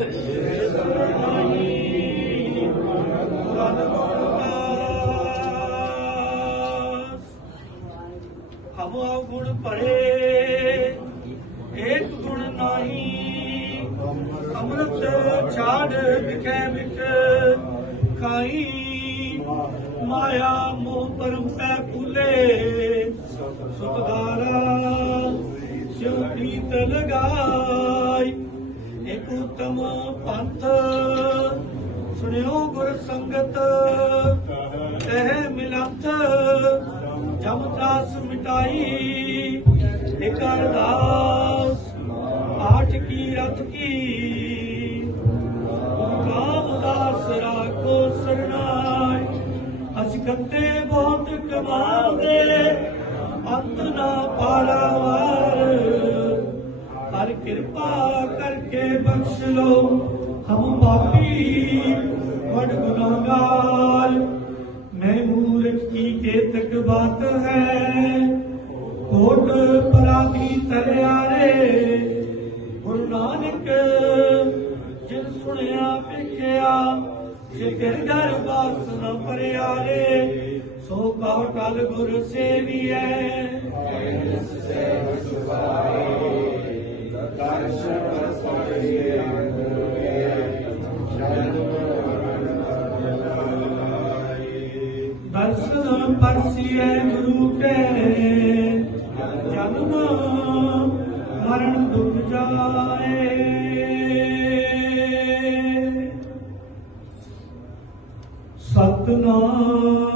ਹਮ ਗੁਣ ਭਰੇ, ਏਕ ਗੁਣ ਨਾਹੀ। ਅੰਮ੍ਰਿਤ ਛਾੜ ਵਿਖੇ ਵਿਖ ਖਾਈ। ਮਾਇਆ ਮੋਹ ਪਰਮ ਪੈ ਭੁਲੇ। ਸੁਖਦਾਰਾ ਸਿਉ ਪ੍ਰੀਤ ਲਗਾਈ। ਸੁਣਿਓ ਗੁਰ ਸੰਗਤ। ਇਹ ਮਿਲਤ ਜਮ ਤਰਾਸ ਮਿਟਾਈ। ਇਕ ਅਰਦਾਸ, ਆਠ ਕੀ ਰਤ ਕੀ। ਰਾਮਦਾਸ ਰਾਖੋ ਸਰਨਾਈ। ਅਸੀਂ ਕੱਤੇ ਬਹੁਤ ਕਮਾਉਂਦੇ, ਅੰਤ ਨਾ ਪਾਰਾਵਾਰ ਹਰ ਕਿਰਪਾ ਕਰਕੇ ਬਖਸ਼ ਲੋ ਹਮ ਪਾਪੀ ਵੱਡ ਗੁਨਾਹਗਾਰ। ਮੈਂ ਮੂਰਖ ਕੀ ਕੇਤਕ ਬਾਤ ਹੈ? ਕੋਟ ਪਰਾਤੀ ਤਰਿਆਰੇ ਗੁਰੂ ਨਾਨਕ, ਜਿਨ ਸੁਣਿਆ ਵੇਖਿਆ ਸਿਖਰ ਘਰ ਬਾਸ ਨ ਪਰਿਆਰੇ। ਸੋ ਕਹੋ ਟਲ ਗੁਰ ਸੇਵੀਐ। ਦਰਸ਼ਨ ਪਰਸੀਐ ਗੁਰੂ ਕੈ ਜਨਮ ਮਰਨ ਦੁਖ ਜਾਏ। ਸਤਨਾਮ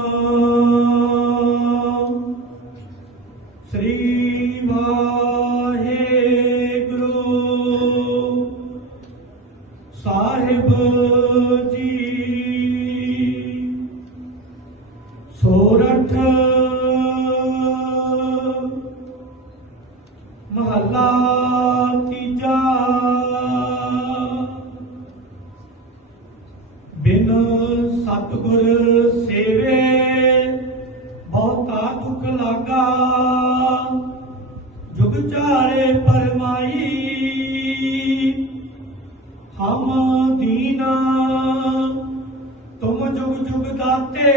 ਬਿਨ ਸਤਗੁਰ ਸੇਵੇ, ਬਹੁਤਾ ਦੁਖ ਲਾਗਾ। ਜੁਗ ਚਾਰੇ ਪਰਮਾਈ, ਹਮ ਦੀਨਾ, ਤੁਮ ਜੁਗ ਜੁਗ ਦਾਤੇ।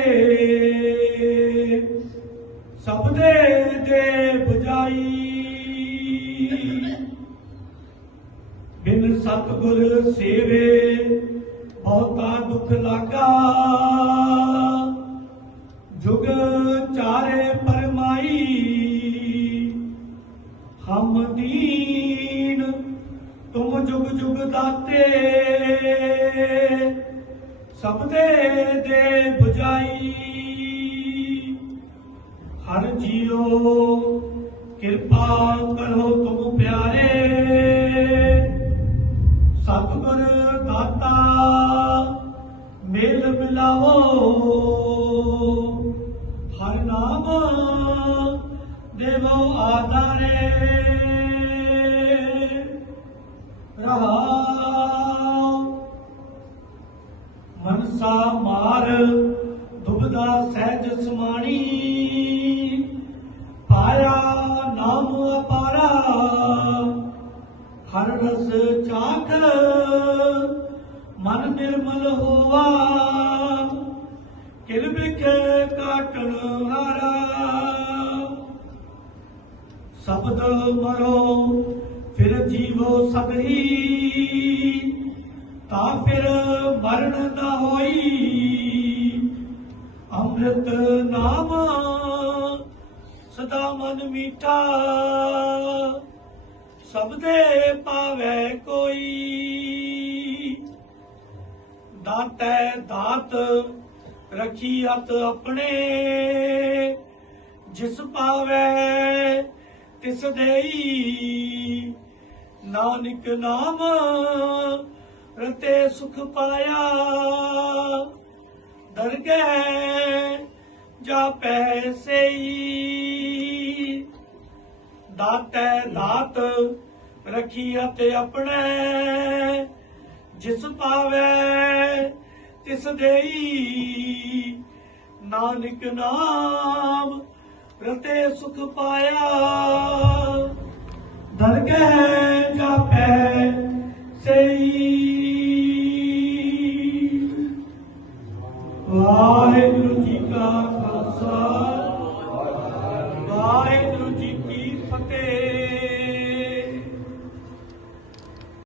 ਸਭ ਦੇ ਦੇ ਬੁਝਾਈ। ਬਿਨ ਸਤਗੁਰ ਸੇਵੇ ਦੁੱਖ ਲਾਗਾ। ਜੁਗ ਚਾਰੇ ਪਰਮਾਈ। ਹਮ ਦੀਨ, ਤੁਮ ਜੁਗ ਜੁਗ ਦਾਤੇ। ਸਭ ਦੇ ਦੇ 부ਝਾਈ ਹਰ ਜੀਓ ਕਿਰਪਾ ਕਰੋ ਤੁਮ ਪਿਆਰੇ। ਸਤਿਗੁਰ ਦਾਤਾ ਮੇਲ ਹਰ ਨਾਮ ਦੇਵੋ ਆਧਾਰੇ। ਰਹਾਉ ਮਨਸਾ ਮਾਰ ਦੁਬਦਾ ਸਹਿਜ ਸਮਾਣੀ। ਪਾਇਆ ਨਾਮ ਅਪਾਰਾ। ਹਰ ਰਸ ਚਾਖ ਮਨ ਨਿਰਮਲ ਹੋਵਾ। ਕਿਲ ਬਿਖ ਕਾਟਣ ਹਾਰਾ। ਸ਼ਬਦ ਮਰੋ, ਫਿਰ ਜੀਵੋ ਸਦਹੀ ਤਾਂ ਫਿਰ ਮਰਨ ਨਾ ਹੋਈ। ਅੰਮ੍ਰਿਤ ਨਾਮ, ਸਦਾ ਮਨ ਮੀਠਾ। ਸਭ ਦੇ ਪਾਵੇ ਕੋਈ। ਦਾਤੈ ਦਾਤ ਰਖੀ ਹੱਥ ਆਪਣੇ, ਜਿਸ ਪਾਵੇ ਤਿਸ ਦੇਈ। ਨਾਨਕ ਨਾਮ ਰਤੇ ਸੁਖ ਪਾਇਆ, ਦਰਗਹਿ ਜਾਪੈ ਸਈ। ਦਾਤੈ ਦਾਤ ਰਖੀ ਅਤੇ ਆਪਣੇ, ਜਿਸ ਪਾਵੇ ਤਿਸ ਦੇਈ। ਨਾਨਕ ਨਾਮ ਰਤੇ ਸੁਖ ਪਾਇਆ। ਦਰਗਹਿ ਜਾਪੈ ਸਈ। ਵਾਹਿਗੁਰੂ ਜੀ ਕਾ ਖਾਲਸਾ।